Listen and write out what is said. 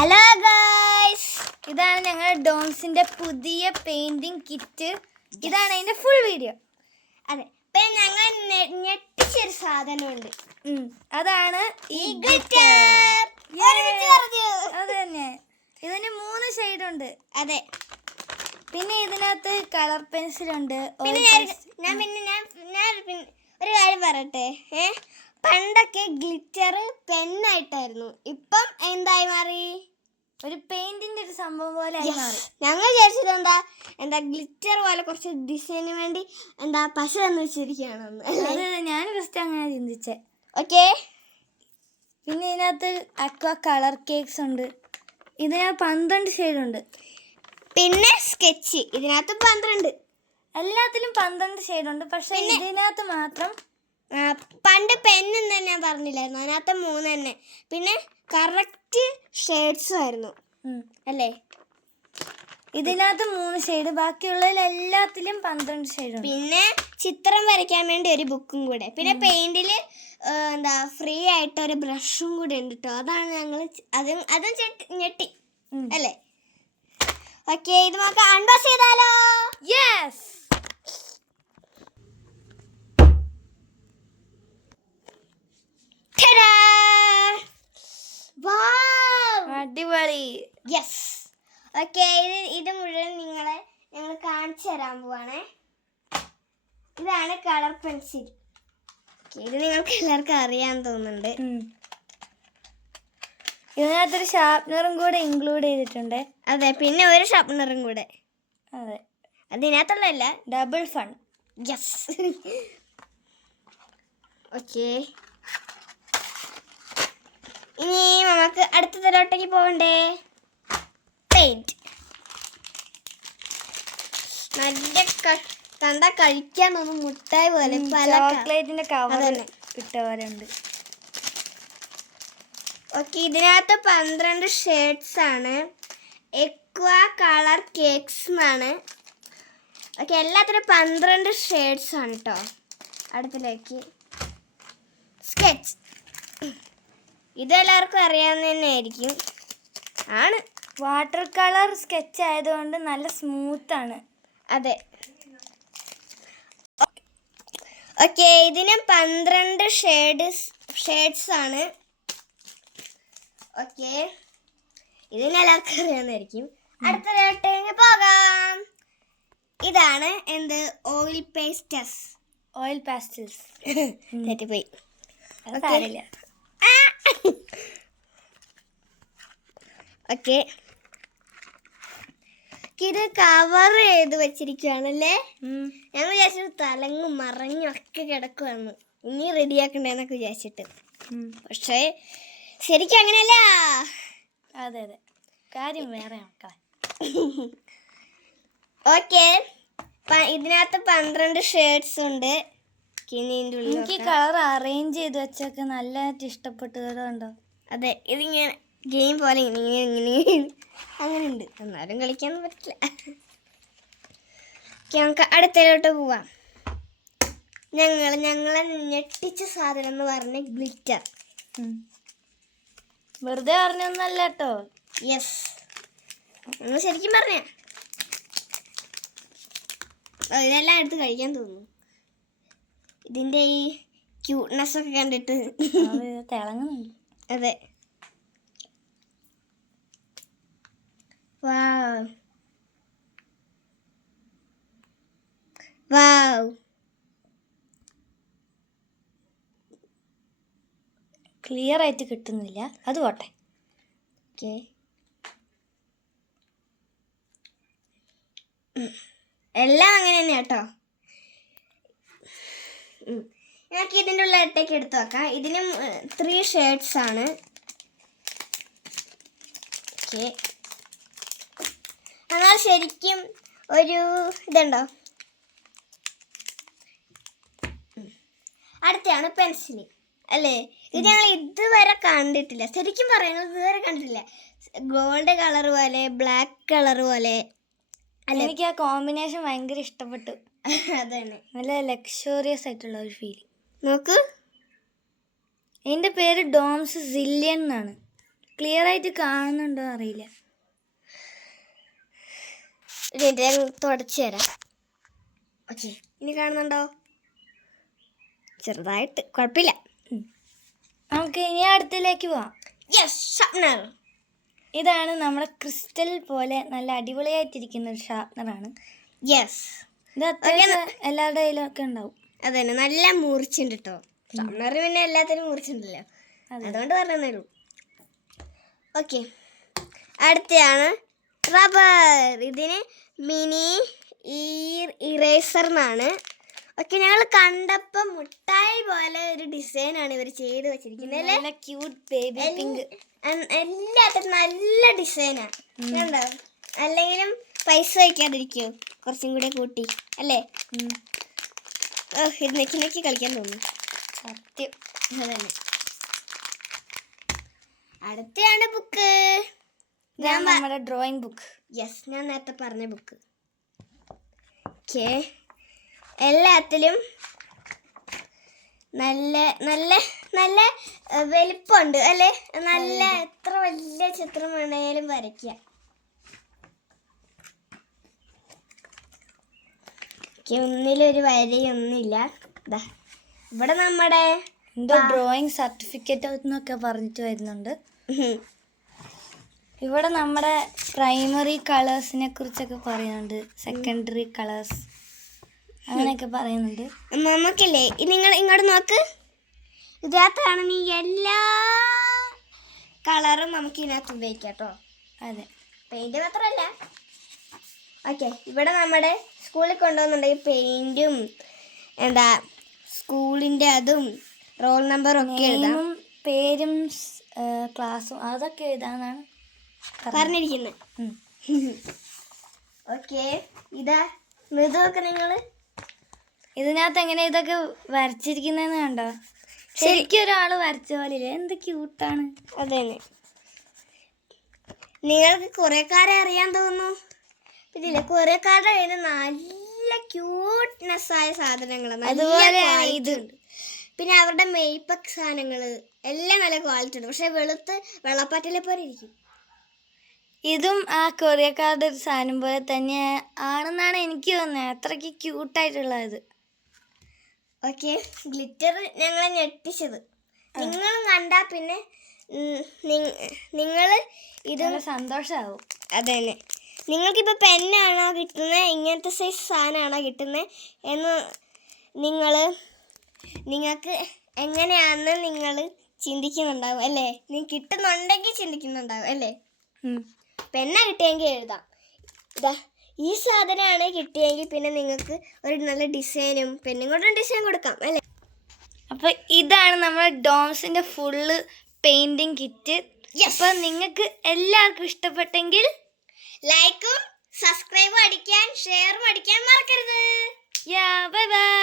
Hello guys, ഇതാണ് ഞങ്ങളുടെ ഡോംസിന്റെ പുതിയ പെയിന്റിംഗ് കിറ്റ്. ഇതാണ് അതിന്റെ ഫുൾ വീഡിയോ. അതെ, പിന്നെ ഞങ്ങൾ ഞെട്ടിച്ചൊരു സാധനമുണ്ട്. അതാണ് ഈ ഗ്ലിറ്റർ. അത് തന്നെ. ഇതിന് 3 ഷെയ്ഡ് ഉണ്ട്. അതെ, പിന്നെ ഇതിനകത്ത് കളർ പെൻസിൽ ഉണ്ട്. ഞാൻ ഒരു കാര്യം പറയട്ടെ. പണ്ടൊക്കെ ഗ്ലിറ്റർ പെന്നായിട്ടായിരുന്നു, ഇപ്പം എന്തായി മാറി? ഒരു പെയിന്റിന്റെ ഒരു സംഭവം പോലെ ആയി മാറി. ഞങ്ങൾ വിചാരിച്ചത് എന്താ ഗ്ലിറ്റർ പോലെ കുറച്ച് ഡിസൈന് വേണ്ടി പശ തന്നു വെച്ചിരിക്കുകയാണെന്ന്. അതെ, ഞാൻ ഫസ്റ്റ് അങ്ങനെ ചിന്തിച്ചേ. ഓക്കെ, പിന്നെ ഇതിനകത്ത് അക്വ കളർ കേക്ക്സ് ഉണ്ട്. ഇതിനകത്ത് 12 ഷെയ്ഡ് ഉണ്ട്. പിന്നെ സ്കെച്ച്, ഇതിനകത്ത് 12. എല്ലാത്തിലും 12 ഷെയ്ഡ് ഉണ്ട്. പക്ഷെ ഇതിനകത്ത് മാത്രം പണ്ട് പെണ്ണെന്ന് ഞാൻ പറഞ്ഞില്ലായിരുന്നു, അതിനകത്ത് 3 തന്നെ. പിന്നെ കറക്റ്റ് ഷെയ്ഡ്സും ആയിരുന്നു അല്ലേ? ഇതിനകത്ത് 3 ഷെയ്ഡ്, ബാക്കിയുള്ളതിൽ എല്ലാത്തിലും 12 ഷെയ്ഡ് ഉണ്ട്. പിന്നെ ചിത്രം വരയ്ക്കാൻ വേണ്ടി ഒരു ബുക്കും കൂടെ, പിന്നെ പെയിന്റിൽ ഫ്രീ ആയിട്ട് ഒരു ബ്രഷും കൂടെ ഉണ്ട് കേട്ടോ. അതാണ് ഞങ്ങൾ അതും ഞെട്ടി അല്ലേ? ഓക്കെ, ഇത് നമുക്ക് അൺബോക്സ് ചെയ്താലോ? യെസ്. അടിപൊളി. യെസ്. ഓക്കെ, ഇത് മുഴുവൻ ഞങ്ങൾ കാണിച്ചു തരാൻ പോവാണേ. ഇതാണ് കളർ പെൻസിൽ. ഇത് നിങ്ങൾക്ക് എല്ലാവർക്കും അറിയാൻ തോന്നുന്നുണ്ട്. ഇതിനകത്തൊരു ഷാർപ്നറും കൂടെ ഇൻക്ലൂഡ് ചെയ്തിട്ടുണ്ട്. അതെ, പിന്നെ ഒരു ഷാർപ്നറും കൂടെ. അതെ, അതിനകത്തുള്ളതല്ല, ഡബിൾ ഫൺ. യെസ്. ഓക്കെ, ഇനി നമുക്ക് അടുത്ത തലോട്ടേക്ക് പോകണ്ടേ? പെയിന്റ്. നല്ല കണ്ടാ കഴിക്കാൻ തോന്നും, മുട്ടായി പോലെ. ചോക്ലേറ്റിന്റെ കവർ ഇട്ട പോലെ ഉണ്ട്. ഓക്കെ, ഇതിനകത്ത് 12 ഷെയ്ഡ്സ് ആണ്. എക്വ കളർ കേക്ക്സ് എന്നാണ്. ഓക്കെ, എല്ലാത്തിനും 12 ഷെയ്ഡ്സ് ആണ് കേട്ടോ. അടുത്തിലേക്ക് സ്കെച്ച്. ഇതെല്ലാവർക്കും അറിയാവുന്ന തന്നെ ആയിരിക്കും. ആണ്, വാട്ടർ കളർ സ്കെച്ച് ആയതുകൊണ്ട് നല്ല സ്മൂത്ത് ആണ്. അതെ. ഓക്കെ, ഇതിന് 12 ഷെയ്ഡ്സ് ആണ്. ഓക്കെ, ഇതിനെല്ലാവർക്കും അറിയാവുന്നതായിരിക്കും. അടുത്തതായിട്ട് പോകാം. ഇതാണ് ഓയിൽ പാസ്റ്റൽസ്. തെറ്റിപ്പോയി. ഓക്കെ, ഇത് കവർ ചെയ്ത് വെച്ചിരിക്കുകയാണല്ലേ. ഞങ്ങൾ വിചാരിച്ചത് തലങ്ങും മറഞ്ഞും ഒക്കെ കിടക്കുവാന്ന്, ഇനി റെഡിയാക്കണ്ടെന്നൊക്കെ വിചാരിച്ചിട്ട്. പക്ഷേ ശരിക്കും അങ്ങനെയല്ല. അതെ അതെ, കാര്യം വേറെ ആക്കാം. ഓക്കെ, ഇതിനകത്ത് 12 ഷെയ്ഡ്സ് ഉണ്ട്. എനിക്ക് കളർ അറേഞ്ച് ചെയ്ത് വെച്ചൊക്കെ നല്ലതായിട്ട് ഇഷ്ടപ്പെട്ടു കേട്ടോ. അതെ, ഇതിങ്ങനെ ഗെയിം പോലെ ഇങ്ങനെ അങ്ങനെ ഉണ്ട്, എന്നാലും കളിക്കാനൊന്നും പറ്റില്ല. നമുക്ക് അടുത്തതിലോട്ട് പോവാം. ഞങ്ങളെ ഞെട്ടിച്ച സാധനം എന്ന് പറഞ്ഞ ഗ്ലിറ്റർ. വെറുതെ പറഞ്ഞൊന്നല്ല കേട്ടോ. യെസ്, നമ്മൾ ശരിക്കും പറഞ്ഞ ഇതെല്ലാം എടുത്ത് കഴിക്കാൻ തോന്നുന്നു. ഇതിൻ്റെ ഈ ക്യൂട്ട്നെസ് ഒക്കെ കണ്ടിട്ട് തിളങ്ങുന്നുണ്ട്. അതെ, വാവ് വാവ്. ക്ലിയർ ആയിട്ട് കിട്ടുന്നില്ല, അത് പോട്ടെ. ഓക്കെ, എല്ലാം അങ്ങനെ തന്നെ കേട്ടോ. ഞങ്ങൾക്ക് ഇതിൻ്റെ ഉള്ള ഇട്ടേക്ക് എടുത്ത് വെക്കാം. ഇതിനും 3 ഷെയ്ഡ്സ് ആണ്. ഓക്കെ, എന്നാൽ ശരിക്കും ഒരു ഇതുണ്ടോ? അടുത്താണ് പെൻസിൽ അല്ലേ? ഇത് ഞങ്ങൾ ഇതുവരെ കണ്ടിട്ടില്ല, ശരിക്കും പറയുന്നത് ഇതുവരെ കണ്ടിട്ടില്ല. ഗോൾഡ് കളർ പോലെ, ബ്ലാക്ക് കളർ പോലെ. എനിക്ക് ആ കോമ്പിനേഷൻ ഭയങ്കര ഇഷ്ടപ്പെട്ടു. അതന്നെ, നല്ല ലക്ഷറിയസ് ആയിട്ടുള്ള ഒരു ഫീലിംഗ്. നോക്ക്, ഇതിൻ്റെ പേര് ഡോംസ് സില്യൻ എന്നാണ്. ക്ലിയർ ആയിട്ട് കാണുന്നുണ്ടോ അറിയില്ല. തുടച്ചു തരാം. ഓക്കെ, ഇനി കാണുന്നുണ്ടോ? ചെറുതായിട്ട്, കുഴപ്പമില്ല. നമുക്ക് ഇനി അടുത്തിലേക്ക് പോവാം. Yes, sharpener. ഇതാണ് നമ്മുടെ ക്രിസ്റ്റൽ പോലെ നല്ല അടിപൊളിയായിട്ടിരിക്കുന്ന ഒരു ഷാർപ്നറാണ്. യെസ്, ഇത് അത്യാവശ്യം എല്ലാവരുടെ കയ്യിലൊക്കെ ഉണ്ടാവും. അതന്നെ, നല്ല മൂർച്ചുണ്ട് കേട്ടോ. ഷാർപ്നർ പിന്നെ എല്ലാത്തിനും മൂർച്ചുണ്ടല്ലോ, അതുകൊണ്ട് പറഞ്ഞതേയുള്ളൂ. ഓക്കെ, അടുത്തയാണ് റബ്ബർ. ഇതിന് മിനി ഇറേസർ എന്നാണ്. ഓക്കെ, ഞങ്ങൾ കണ്ടപ്പോൾ മുട്ടായി പോലെ ഒരു ഡിസൈനാണ് ഇവർ ചെയ്ത് വെച്ചിരിക്കുന്നത്. നല്ല ക്യൂട്ട് ബേബി പിങ്ക്. എല്ലാത്തിനും നല്ല ഡിസൈനാണ് കണ്ടോ. അല്ലെങ്കിലും പൈസ വയ്ക്കാതിരിക്കുമോ, കുറച്ചും കൂടെ കൂട്ടി അല്ലേ? ഇത് നെക്കി കളിക്കാൻ തോന്നുന്നു. സത്യം. അതന്നെ. അടുത്തയാണ് ബുക്ക്. നമ്മുടെ ഡ്രോയിങ് ബുക്ക്. യെസ്, ഞാൻ നേരത്തെ പറഞ്ഞ ബുക്ക്. ഓക്കെ, എല്ലാത്തിലും നല്ല നല്ല നല്ല വലിപ്പമുണ്ട് അല്ലേ? നല്ല എത്ര വലിയ ചിത്രം വേണേലും വരയ്ക്കാം. ഒന്നിലൊരു വരയൊന്നുമില്ല. ഇവിടെ നമ്മുടെ എന്തോ ഡ്രോയിങ് സർട്ടിഫിക്കറ്റ് എന്നൊക്കെ പറഞ്ഞിട്ട് വരുന്നുണ്ട്. ഇവിടെ നമ്മുടെ പ്രൈമറി കളേഴ്സിനെ കുറിച്ചൊക്കെ പറയുന്നുണ്ട്, സെക്കൻഡറി കളേഴ്സ് അങ്ങനെയൊക്കെ പറയുന്നുണ്ട്. നമുക്കില്ലേ, നിങ്ങൾ ഇങ്ങോട്ട് നോക്ക്. ഇതിനകത്താണ് നീ എല്ലാ കളറും നമുക്ക് ഇതിനകത്ത് ഉപയോഗിക്കാം കേട്ടോ. അതെ, പെയിന്റ് മാത്രമല്ല. ഓക്കെ, ഇവിടെ നമ്മുടെ സ്കൂളിൽ കൊണ്ടുപോകുന്നുണ്ടെങ്കിൽ പെയിന്റും സ്കൂളിൻ്റെ അതും റോൾ നമ്പറും ഒക്കെ എഴുതാം. പേരും ക്ലാസ്സും അതൊക്കെ എഴുതാന്നാണ് പറഞ്ഞിരിക്കുന്നത്. ഓക്കെ, ഇതാ മൃദുവൊക്കെ നിങ്ങൾ ഇതിനകത്ത് എങ്ങനെ ഇതൊക്കെ വരച്ചിരിക്കുന്നതെന്ന് കണ്ടോ? ശരിക്കും ഒരാൾ വരച്ച പോലെ എന്ത് ക്യൂട്ടാണ്. അതന്നെ, നിങ്ങൾക്ക് കുറേക്കാരെ അറിയാൻ തോന്നുന്നു. പിന്നെ കുറേക്കാരുടെ കയ്യിൽ നല്ല ക്യൂട്ട്നെസ് ആയ സാധനങ്ങൾ, അതുപോലെ ഇത്. പിന്നെ അവരുടെ മേക്കപ്പ് സാധനങ്ങൾ എല്ലാം നല്ല ക്വാളിറ്റി ഉണ്ട്. പക്ഷെ വെള്ളപ്പാറ്റിലെ പോലെ ഇരിക്കും. ഇതും ആ കൊറിയക്കാരുടെ ഒരു സാധനം പോലെ തന്നെ ആണെന്നാണ് എനിക്ക് തോന്നുന്നത്. അത്രയ്ക്ക് ക്യൂട്ടായിട്ടുള്ളത്. ഓക്കെ, ഗ്ലിറ്റർ ഞങ്ങളെ ഞെട്ടിച്ചത്. നിങ്ങൾ കണ്ടാൽ പിന്നെ നിങ്ങൾ ഇത് സന്തോഷമാവും. അതെ തന്നെ, നിങ്ങൾക്കിപ്പോൾ പെന്നാണോ കിട്ടുന്നത്, ഇങ്ങനത്തെ സൈസ് സാധനമാണോ കിട്ടുന്നത് എന്ന് നിങ്ങൾക്ക് എങ്ങനെയാണെന്ന് നിങ്ങൾ ചിന്തിക്കുന്നുണ്ടാവും അല്ലേ? നിങ്ങൾക്ക് കിട്ടുന്നുണ്ടെങ്കിൽ ചിന്തിക്കുന്നുണ്ടാവും അല്ലേ? പെന്ന കിട്ടിയെങ്കിൽ എഴുതാം. ഈ സാധനമാണ് കിട്ടിയെങ്കിൽ പിന്നെ നിങ്ങൾക്ക് ഒരു നല്ല ഡിസൈനും പെന്നും കൊണ്ടും ഡിസൈൻ കൊടുക്കാം അല്ലേ? അപ്പോൾ ഇതാണ് നമ്മുടെ ഡോംസിൻ്റെ ഫുള്ള് പെയിൻറ്റിങ് കിറ്റ്. അപ്പോൾ നിങ്ങൾക്ക് എല്ലാവർക്കും ഇഷ്ടപ്പെട്ടെങ്കിൽ ലൈക്കും സബ്സ്ക്രൈബും അടിക്കാൻ ഷെയറും അടിക്കാൻ മറക്കരുത്. Bye bye.